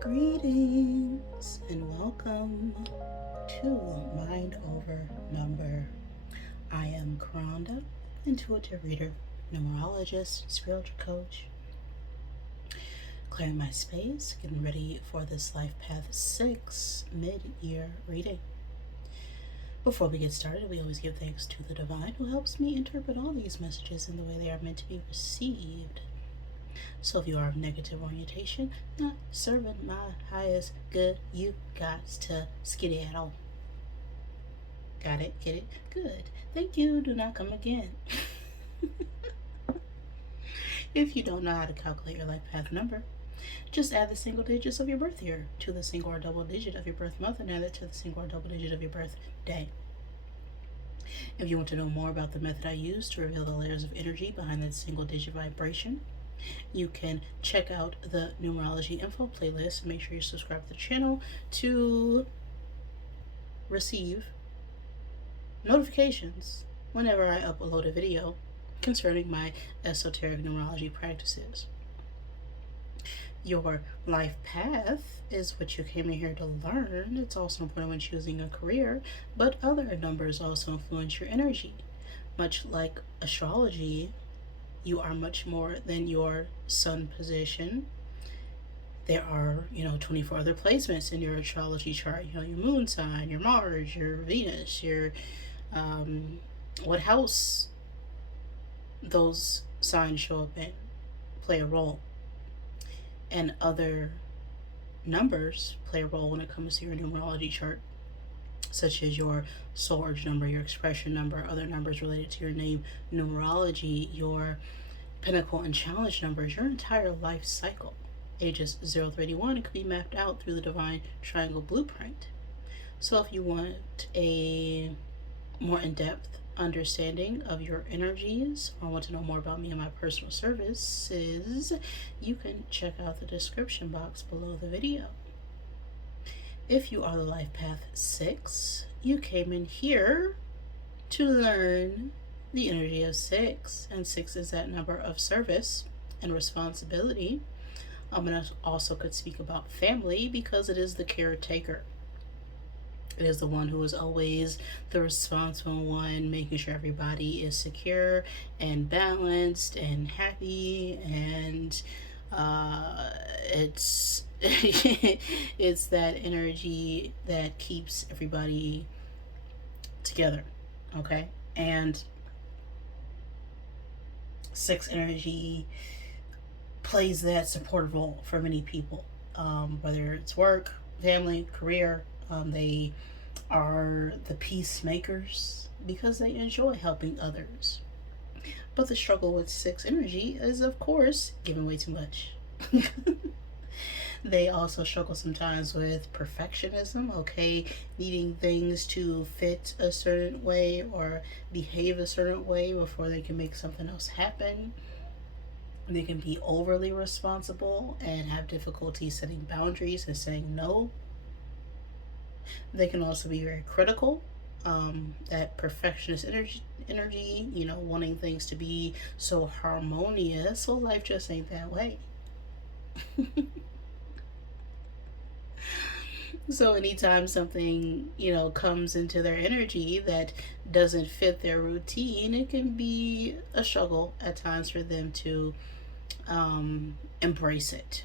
Greetings and welcome to Mind Over Number. I am Karanda, intuitive reader, numerologist, spiritual coach. Clearing my space, getting ready for this Life Path 6 mid-year reading. Before we get started, we always give thanks to the divine who helps me interpret all these messages in the way they are meant to be received. So if you are of negative orientation, not serving my highest good, you got to skedaddle. Got it? Get it? Good. Thank you. Do not come again. If you don't know how to calculate your life path number, just add the single digits of your birth year to the single or double digit of your birth month and add it to the single or double digit of your birth day. If you want to know more about the method I use to reveal the layers of energy behind that single digit vibration, you can check out the Numerology info playlist and make sure you subscribe to the channel to receive notifications whenever I upload a video concerning my esoteric numerology practices. Your life path is what you came in here to learn. It's also important when choosing a career, but other numbers also influence your energy. Much like astrology, you are much more than your sun position. There are, 24 other placements in your astrology chart. Your moon sign, your Mars, your Venus, your what house those signs show up in play a role. And other numbers play a role when it comes to your numerology chart, such as your soul urge number, your expression number, other numbers related to your name, numerology, your pinnacle and challenge numbers, your entire life cycle. Ages 0 through 81 could be mapped out through the divine triangle blueprint. So if you want a more in-depth understanding of your energies or want to know more about me and my personal services, you can check out the description box below the video. If you are the Life Path 6, you came in here to learn the energy of 6, and 6 is that number of service and responsibility. And I also could speak about family because it is the caretaker. It is the one who is always the responsible one, making sure everybody is secure and balanced and happy, and it's it's that energy that keeps everybody together, okay? And 6 energy plays that supportive role for many people, whether it's work, family, career. They are the peacemakers because they enjoy helping others. But the struggle with 6 energy is, of course, giving way too much. They also struggle sometimes with perfectionism, okay, needing things to fit a certain way or behave a certain way before they can make something else happen. They can be overly responsible and have difficulty setting boundaries and saying no. They can also be very critical, that perfectionist energy, wanting things to be so harmonious. Well, life just ain't that way. So anytime something, comes into their energy that doesn't fit their routine, it can be a struggle at times for them to embrace it.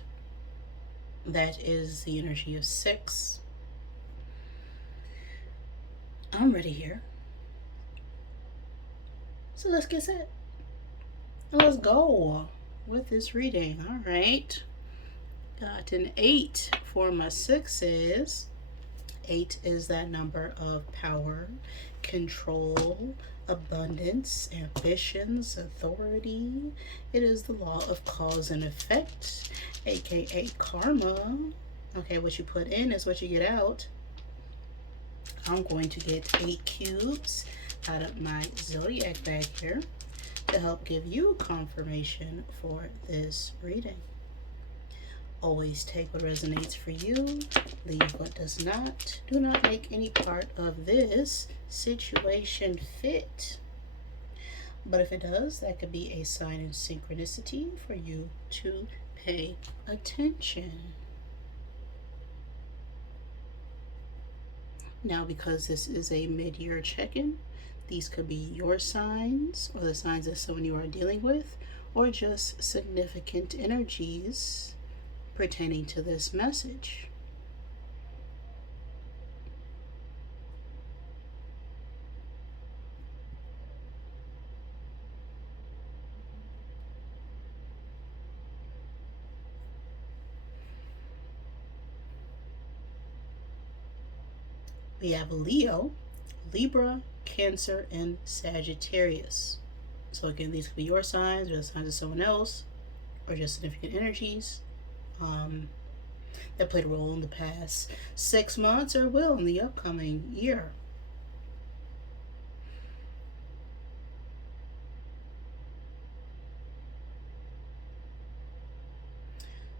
That is the energy of 6. I'm ready here. So let's get set. Let's go with this reading. All right. Got an 8 for my 6s. 8 is that number of power, control, abundance, ambitions, authority. It is the law of cause and effect, aka karma. Okay, what you put in is what you get out. I'm going to get 8 cubes out of my zodiac bag here to help give you confirmation for this reading. Always take what resonates for you, leave what does not. Do not make any part of this situation fit. But if it does, that could be a sign of synchronicity for you to pay attention. Now, because this is a mid-year check-in, these could be your signs or the signs of someone you are dealing with, or just significant energies pertaining to this message. We have Leo, Libra, Cancer, and Sagittarius. So again, these could be your signs or the signs of someone else, or just significant energies that played a role in the past 6 months or will in the upcoming year.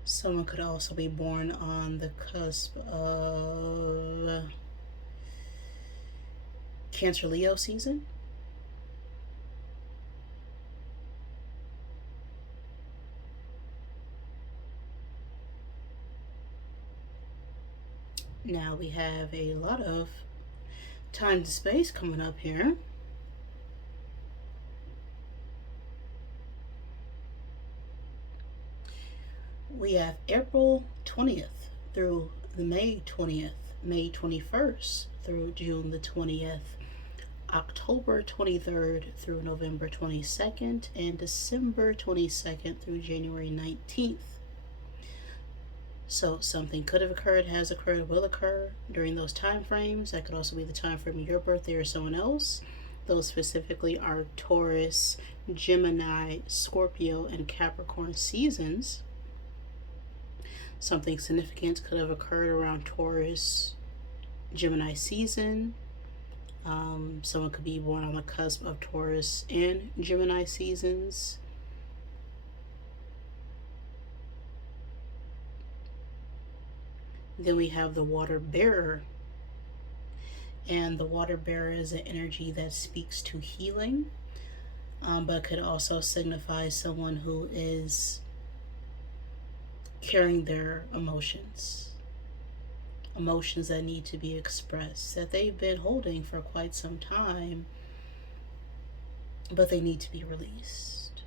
Someone could also be born on the cusp of Cancer Leo season. Now we have a lot of time and space coming up here. We have April 20th through May 20th, May 21st through June the 20th, October 23rd through November 22nd, and December 22nd through January 19th. So something could have occurred, has occurred, will occur during those time frames. That could also be the time frame of your birthday or someone else. Those specifically are Taurus, Gemini, Scorpio, and Capricorn seasons. Something significant could have occurred around Taurus, Gemini season. Someone could be born on the cusp of Taurus and Gemini seasons. Then we have the water bearer. And the water bearer is an energy that speaks to healing, but could also signify someone who is carrying their emotions that need to be expressed, that they've been holding for quite some time, but they need to be released.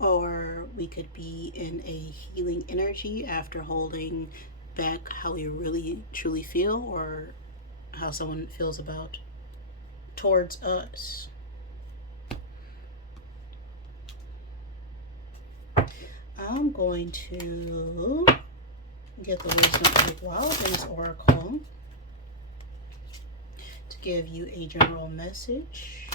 Or we could be in a healing energy after holding back how we really truly feel, or how someone feels about towards us. I'm going to get the Wisdom of Wildness Oracle to give you a general message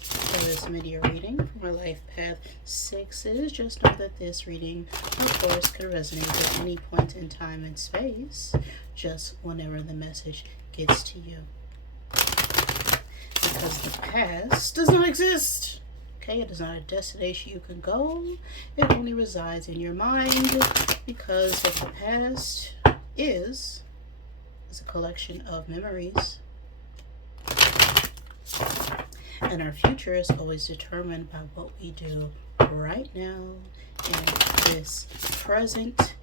for this mid-year reading for my life path 6s. Just know that this reading, of course, could resonate at any point in time and space, just whenever the message gets to you. Because the past does not exist. Okay, it is not a destination you can go. It only resides in your mind, because what the past is a collection of memories. And our future is always determined by what we do right now in this present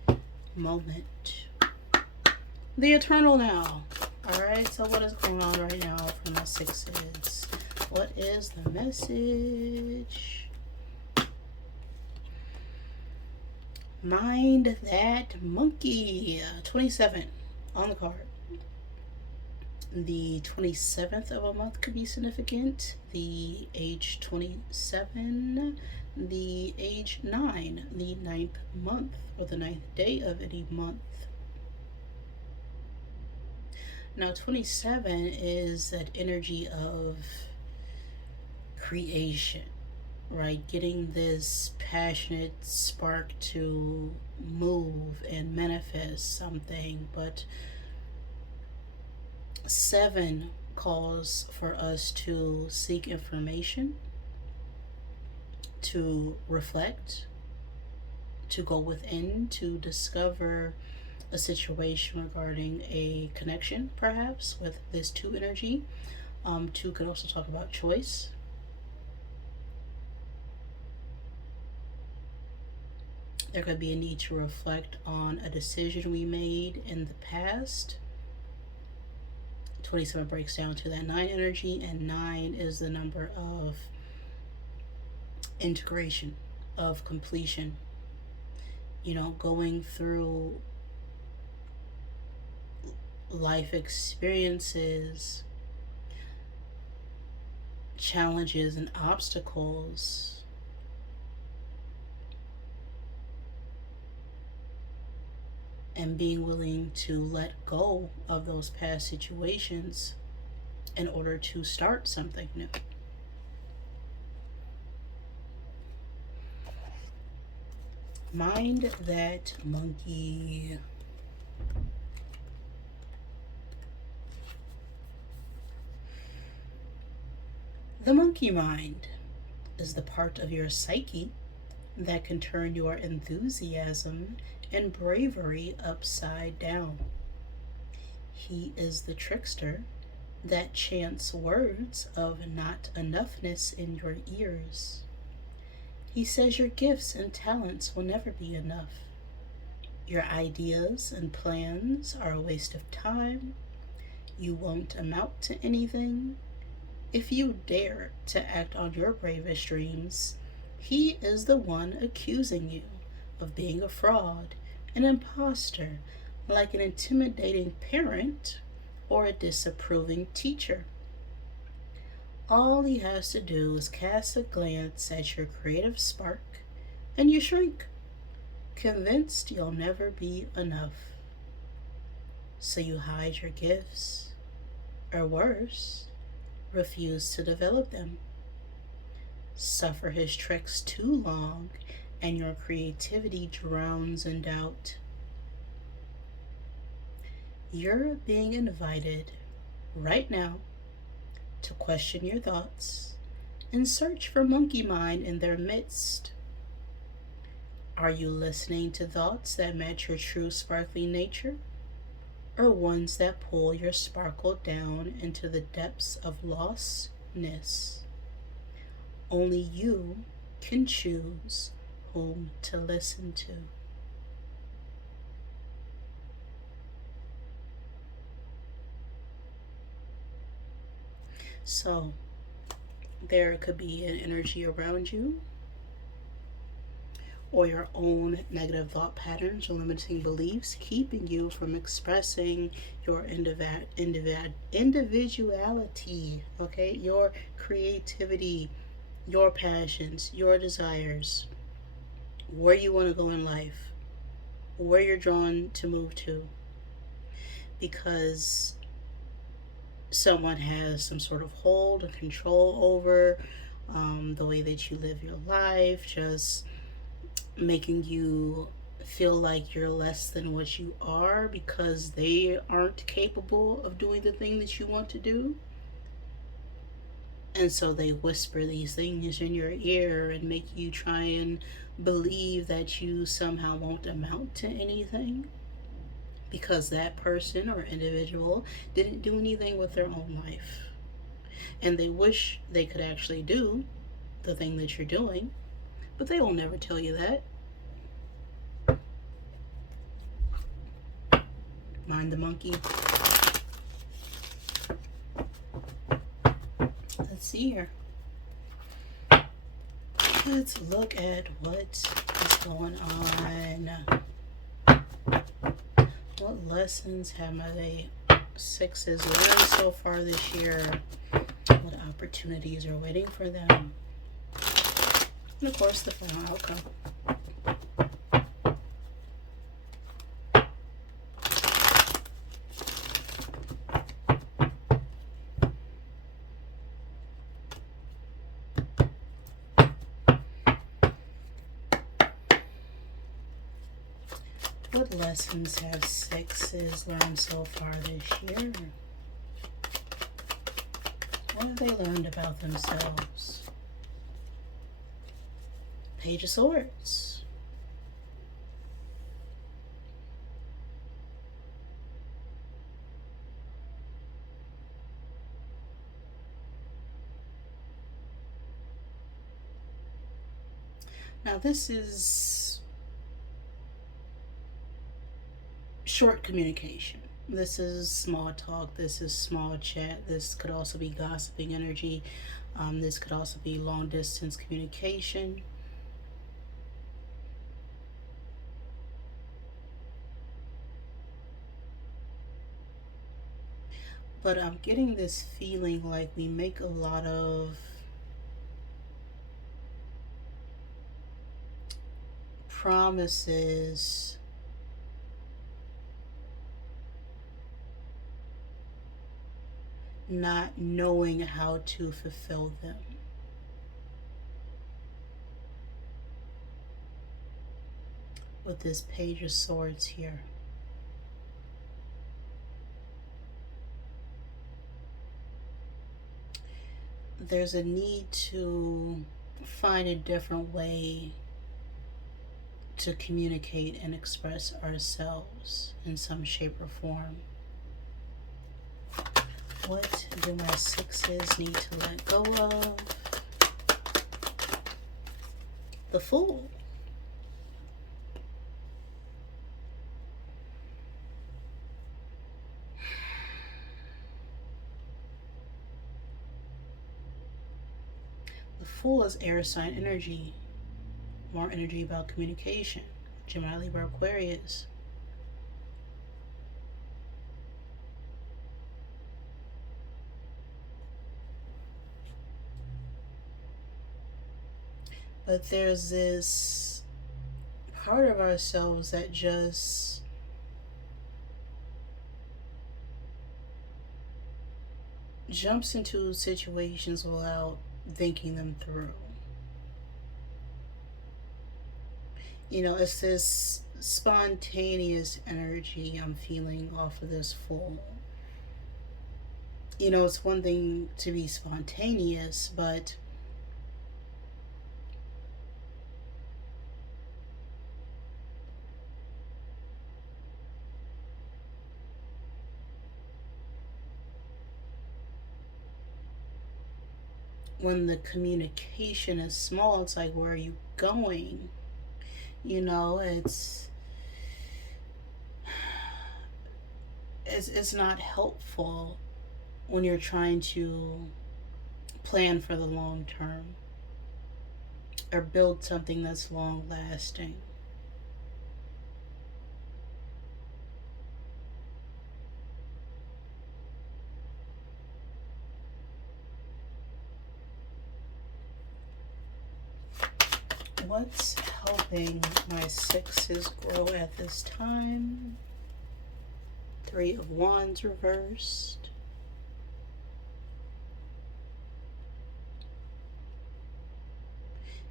moment. The eternal now. Alright, so what is going on right now for my 6s? What is the message? Mind that monkey. 27 on the card. The 27th of a month could be significant. The age 27, the age 9, the 9th month, or the 9th day of any month. Now, 27 is that energy of creation, right? Getting this passionate spark to move and manifest something. But 7 calls for us to seek information, to reflect, to go within, to discover a situation regarding a connection, perhaps, with this 2 energy. 2 could also talk about choice. There could be a need to reflect on a decision we made in the past. 27 breaks down to that 9 energy, and 9 is the number of integration, of completion. You know, going through life experiences, challenges, and obstacles, and being willing to let go of those past situations in order to start something new. Mind that monkey. The monkey mind is the part of your psyche that can turn your enthusiasm and bravery upside down. He is the trickster that chants words of not enoughness in your ears. He says your gifts and talents will never be enough. Your ideas and plans are a waste of time. You won't amount to anything. If you dare to act on your bravest dreams, he is the one accusing you of being a fraud, an imposter, like an intimidating parent or a disapproving teacher. All he has to do is cast a glance at your creative spark, and you shrink, convinced you'll never be enough. So you hide your gifts, or worse, refuse to develop them. Suffer his tricks too long, and your creativity drowns in doubt. You're being invited right now to question your thoughts and search for monkey mind in their midst. Are you listening to thoughts that match your true sparkling nature, or ones that pull your sparkle down into the depths of lostness? Only you can choose whom to listen to. So, there could be an energy around you, or your own negative thought patterns or limiting beliefs keeping you from expressing your individuality, okay? Your creativity, your passions, your desires, where you want to go in life, where you're drawn to move to. Because someone has some sort of hold and control over the way that you live your life, just making you feel like you're less than what you are because they aren't capable of doing the thing that you want to do. And so they whisper these things in your ear and make you try and believe that you somehow won't amount to anything because that person or individual didn't do anything with their own life. And they wish they could actually do the thing that you're doing, but they will never tell you that. Mind the monkey. Let's see here. Let's look at what is going on. What lessons have my sixes learned so far this year? What opportunities are waiting for them? And of course, the final outcome. What lessons have sixes learned so far this year? What have they learned about themselves? Page of Swords. Now this is short communication. This is small talk. This is small chat. This could also be gossiping energy. This could also be long distance communication. But I'm getting this feeling like we make a lot of promises not knowing how to fulfill them. With this Page of Swords here. There's a need to find a different way to communicate and express ourselves in some shape or form. What do my sixes need to let go of? The Fool. The Fool is air sign energy. More energy about communication. Gemini, Libra, Aquarius. But there's this part of ourselves that just jumps into situations without thinking them through. You know, it's this spontaneous energy I'm feeling off of this Fool. You know, it's one thing to be spontaneous, but when the communication is small, it's like, where are you going? You know, it's not helpful when you're trying to plan for the long term or build something that's long lasting. What's helping my sixes grow at this time? Three of Wands reversed.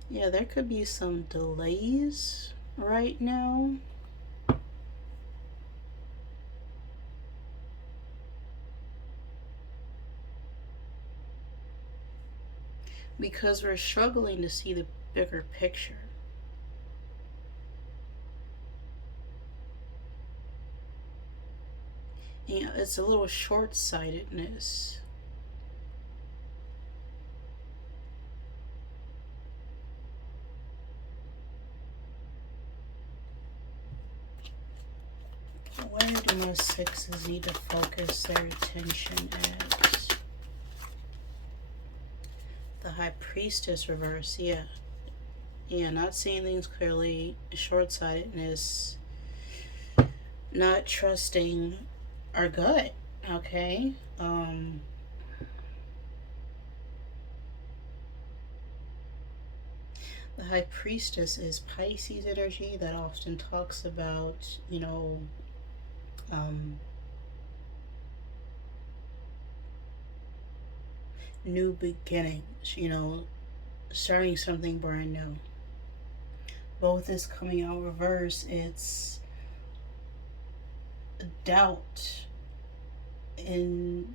Yeah, there could be some delays right now. Because we're struggling to see the bigger picture. You know, it's a little short-sightedness. Where do my sixes need to focus their attention at? The High Priestess reverse, yeah. Yeah, not seeing things clearly, short-sightedness, not trusting our gut, okay? The High Priestess is Pisces energy that often talks about, you know, new beginnings, you know, starting something brand new. But with this coming out reverse, it's doubt and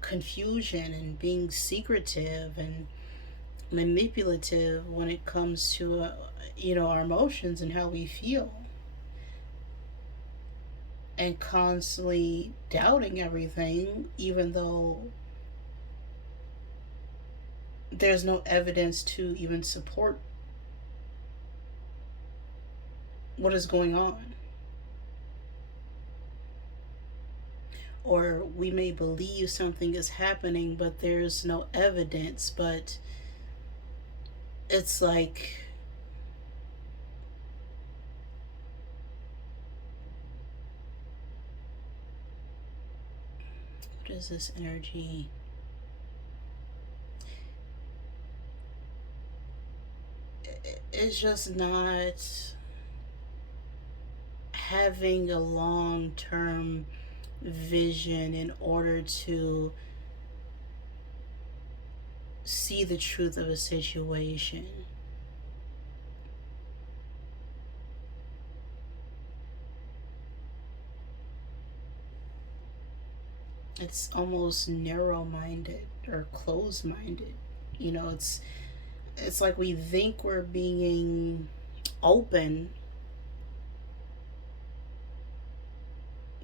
confusion and being secretive and manipulative when it comes to you know, our emotions and how we feel, and constantly doubting everything even though there's no evidence to even support what is going on. or we may believe something is happening, but there's no evidence. But it's like, what is this energy? It's just not having a long term vision in order to see the truth of a situation. It's almost narrow minded or closed minded. You know, it's like we think we're being open.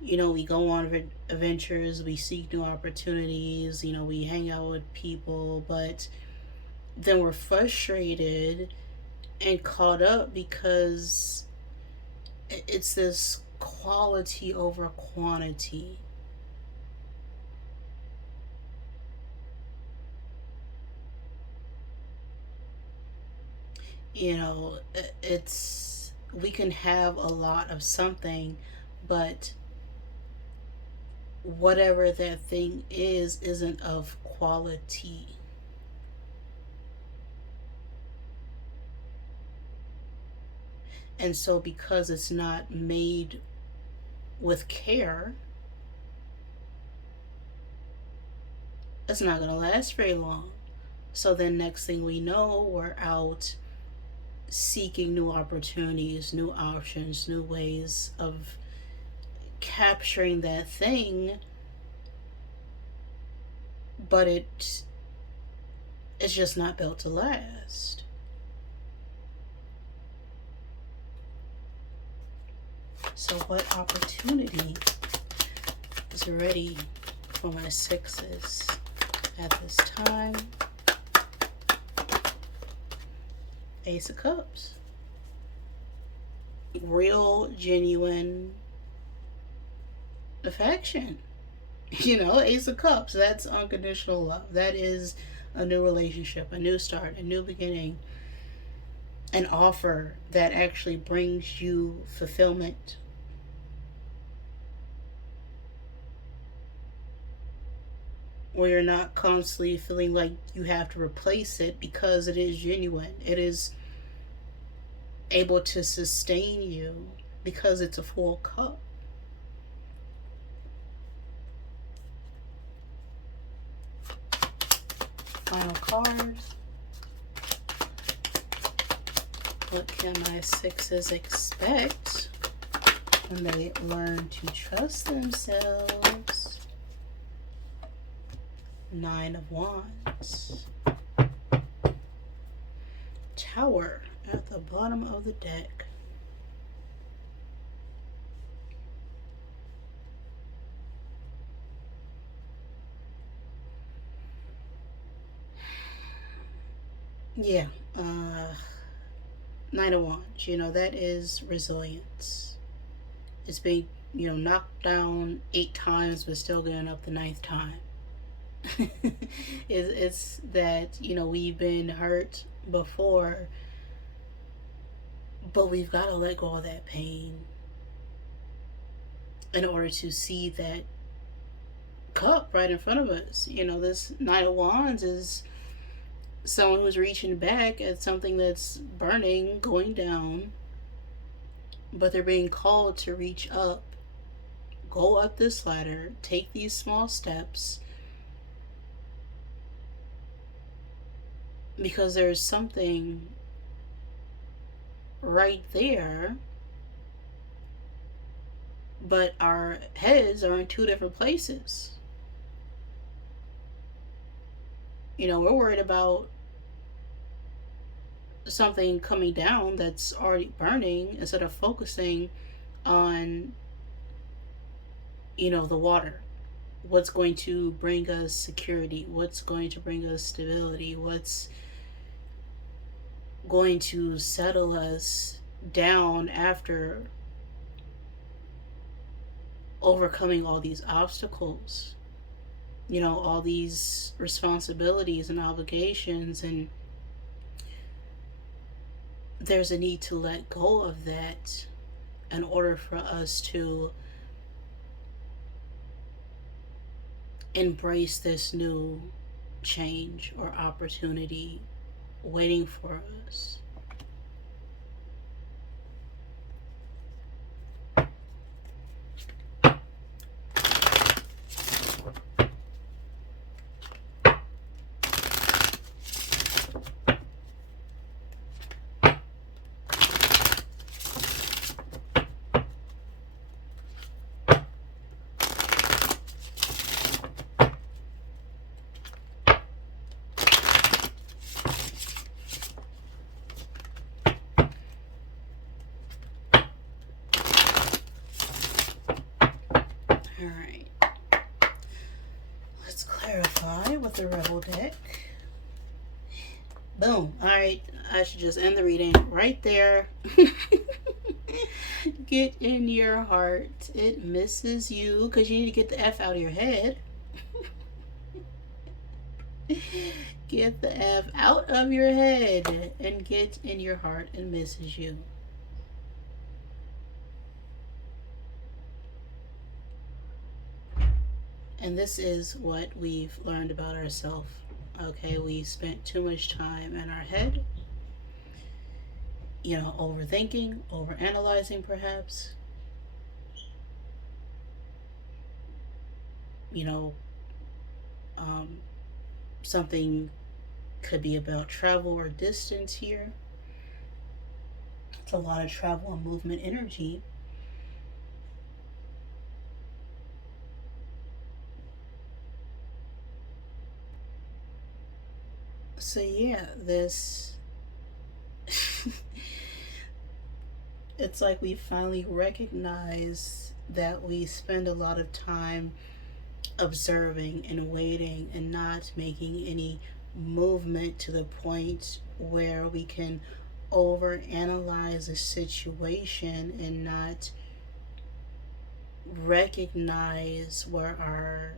You know, we go on adventures, we seek new opportunities, you know, we hang out with people, but then we're frustrated and caught up because it's this quality over quantity. You know, it's, we can have a lot of something, but whatever that thing is isn't of quality. And so because it's not made with care, it's not going to last very long. So then next thing we know, we're out seeking new opportunities, new options, new ways of capturing that thing, but it's just not built to last. So what opportunity is ready for my sixes at this time? Ace of Cups. Real, genuine affection. You know, Ace of Cups, that's unconditional love. That is a new relationship, a new start, a new beginning, an offer that actually brings you fulfillment. Where you're not constantly feeling like you have to replace it because it is genuine. It is able to sustain you because it's a full cup. Final card. What can my sixes expect when they learn to trust themselves? Nine of Wands. Tower at the bottom of the deck. Yeah, Nine of Wands, you know, that is resilience. It's being, you know, knocked down 8 times but still getting up the 9th time. It's that, you know, we've been hurt before, but we've got to let go of that pain in order to see that cup right in front of us. You know, this Nine of Wands is someone who's reaching back at something that's burning, going down, but they're being called to reach up, go up this ladder, take these small steps, because there's something right there, but our heads are in 2 different places. You know, we're worried about something coming down that's already burning instead of focusing on, you know, the water. What's going to bring us security? What's going to bring us stability? What's going to settle us down after overcoming all these obstacles, all these responsibilities and obligations, and there's a need to let go of that in order for us to embrace this new change or opportunity waiting for us. All right. Let's clarify with the Rebel deck. Boom. All right. I should just end the reading right there. Get in your heart. It misses you because you need to get the F out of your head. Get the F out of your head and get in your heart. It misses you. And this is what we've learned about ourselves. Okay, we spent too much time in our head, overthinking, overanalyzing perhaps. Something could be about travel or distance here. It's a lot of travel and movement energy. So yeah, this it's like we finally recognize that we spend a lot of time observing and waiting and not making any movement to the point where we can overanalyze a situation and not recognize where our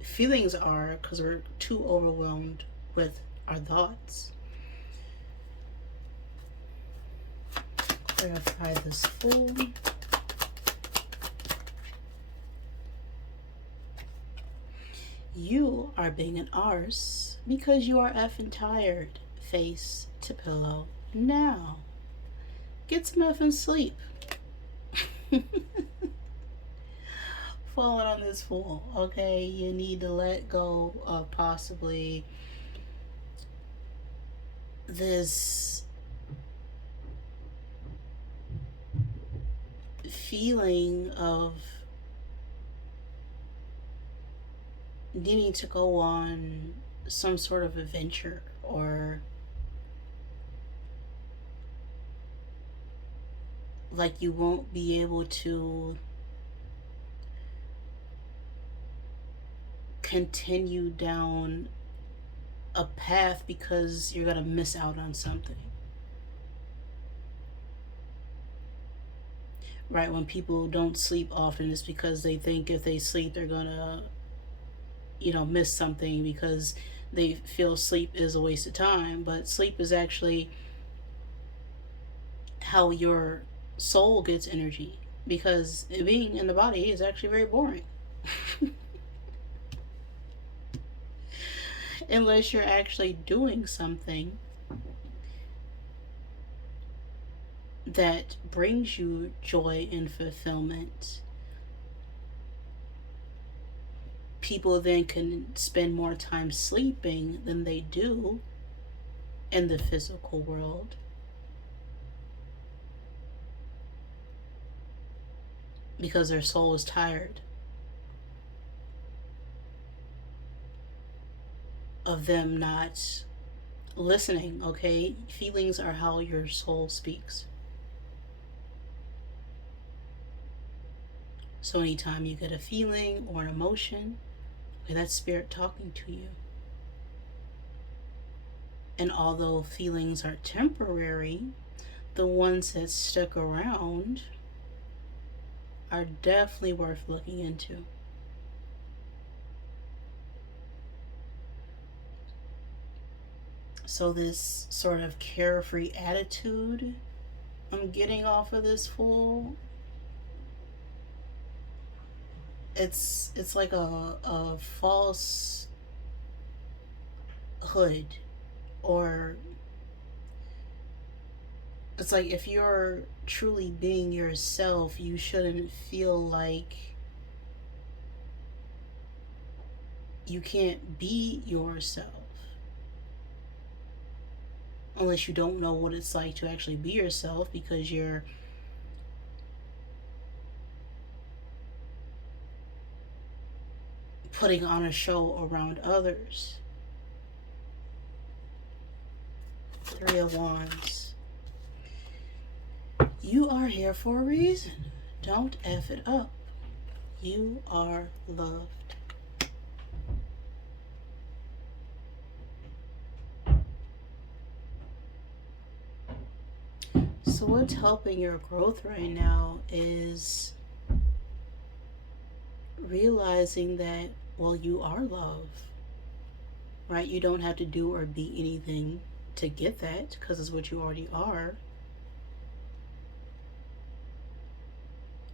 feelings are because we're too overwhelmed with our thoughts. Clarify this Fool. You are being an arse because you are effing tired. Face to pillow now. Get some effing sleep. Falling on this Fool, okay? You need to let go of possibly this feeling of needing to go on some sort of adventure, or like you won't be able to continue down a path because you're going to miss out on something. Right? When people don't sleep often, it's because they think if they sleep, they're going to, miss something because they feel sleep is a waste of time. But sleep is actually how your soul gets energy, because being in the body is actually very boring. Unless you're actually doing something that brings you joy and fulfillment. People then can spend more time sleeping than they do in the physical world. Because their soul is tired of them not listening, okay? Feelings are how your soul speaks. So anytime you get a feeling or an emotion, okay, that's spirit talking to you. And although feelings are temporary, the ones that stick around are definitely worth looking into. So, this sort of carefree attitude I'm getting off of this Fool, it's like a false hood, or it's like if you're truly being yourself, you shouldn't feel like you can't be yourself unless you don't know what it's like to actually be yourself, because you're putting on a show around others. Three of Wands. You are here for a reason. Don't F it up. You are loved. So, what's helping your growth right now is realizing that, well, you are love, right? You don't have to do or be anything to get that, because it's what you already are.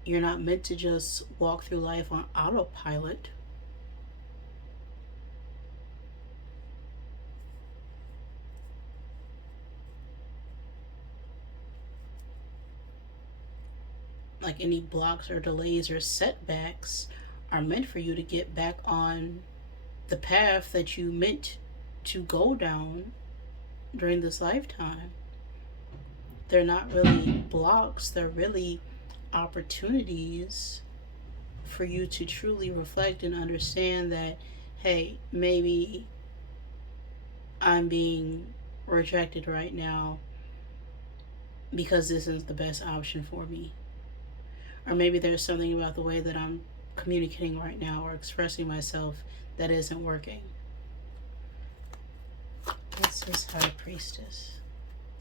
You're not meant to just walk through life on autopilot. Like any blocks or delays or setbacks are meant for you to get back on the path that you meant to go down during this lifetime. They're not really blocks, they're really opportunities for you to truly reflect and understand that, hey, maybe I'm being rejected right now because this is the best option for me. Or maybe there's something about the way that I'm communicating right now or expressing myself that isn't working. This is High Priestess.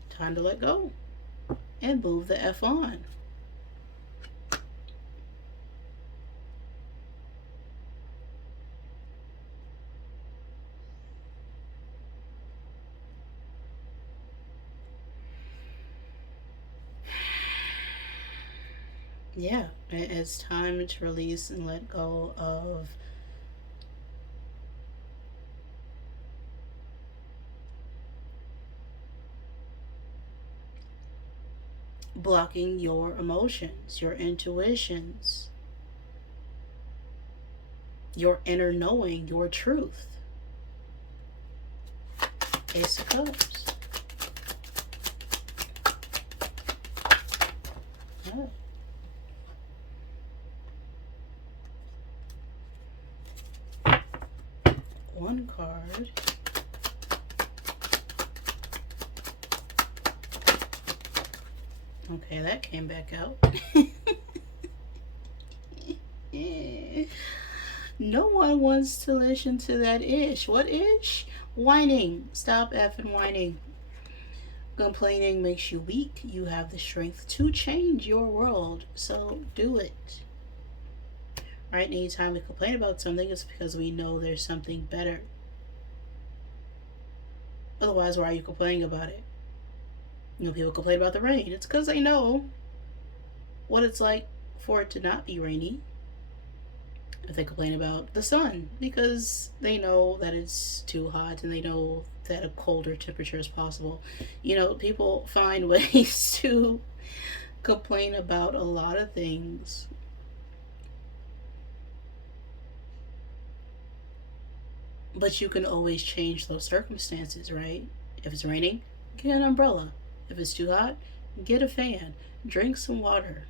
Time to let go and move the F on. Yeah, it's time to release and let go of blocking your emotions, your intuitions, your inner knowing, your truth. Ace of Cups. Oh. One card. Okay, that came back out. No one wants to listen to that ish. What ish? Whining. Stop effing whining. Complaining makes you weak. You have the strength to change your world, so do it. Right? Anytime we complain about something, it's because we know there's something better. Otherwise, why are you complaining about it? You know, people complain about the rain. It's because they know what it's like for it to not be rainy. If they complain about the sun, because they know that it's too hot and they know that a colder temperature is possible. You know, people find ways to complain about a lot of things. But you can always change those circumstances, right? If it's raining, get an umbrella. If it's too hot, get a fan. Drink some water.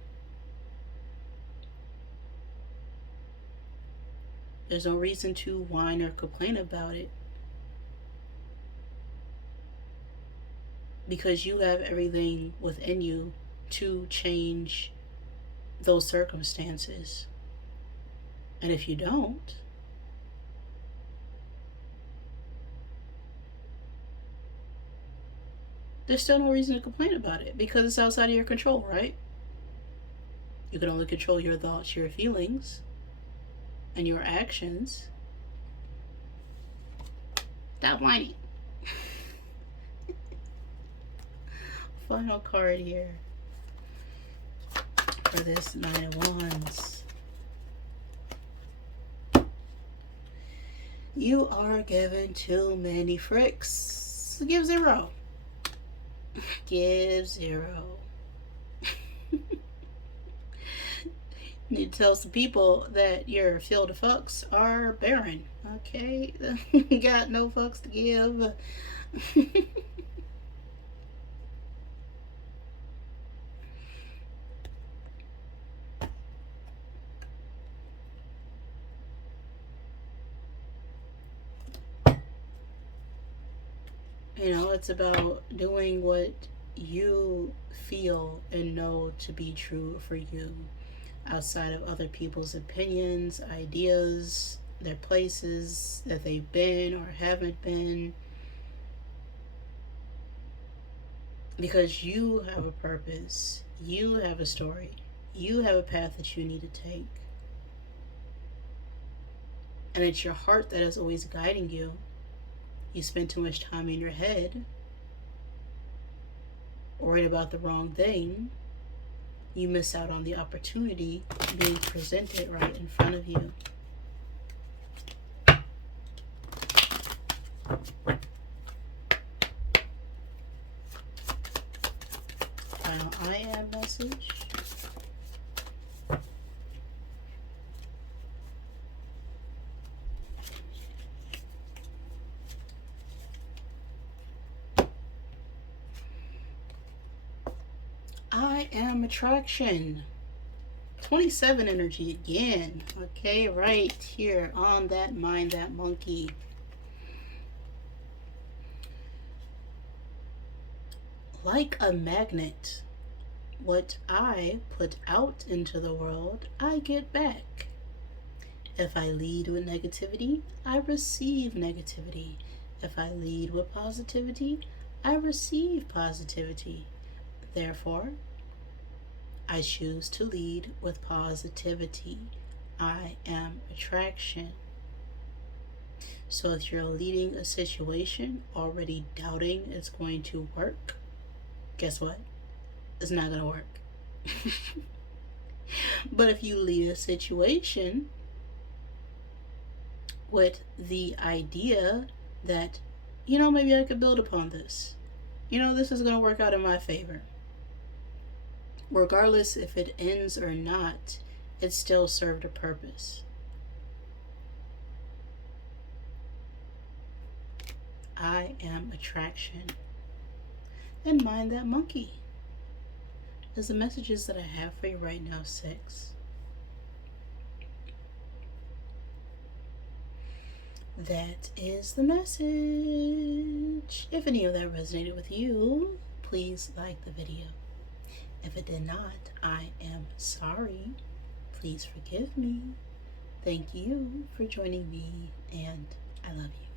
There's no reason to whine or complain about it, because you have everything within you to change those circumstances. And if you don't, there's still no reason to complain about it, because it's outside of your control, right? You can only control your thoughts, your feelings, and your actions. Stop whining. Final card here for this Nine of Wands. You are given too many fricks. Give 0. Give 0. Need to tell some people that your field of fucks are barren. Okay? Got no fucks to give. You know, it's about doing what you feel and know to be true for you, outside of other people's opinions, ideas, their places that they've been or haven't been. Because you have a purpose, you have a story, you have a path that you need to take. And it's your heart that is always guiding you. You spend too much time in your head, worried about the wrong thing. You miss out on the opportunity being presented right in front of you. Final I am message. I am attraction. 27 energy again. Okay, right here on that mind, that monkey. Like a magnet, what I put out into the world, I get back. If I lead with negativity, I receive negativity. If I lead with positivity, I receive positivity. Therefore, I choose to lead with positivity. I am attraction. So if you're leading a situation already doubting it's going to work, guess what? It's not going to work. But if you lead a situation with the idea that, maybe I could build upon this. This is going to work out in my favor. Regardless if it ends or not, it still served a purpose. I am attraction. And mind that monkey. As the messages that I have for you right now, 6. That is the message. If any of that resonated with you, please like the video. If it did not, I am sorry. Please forgive me. Thank you for joining me, and I love you.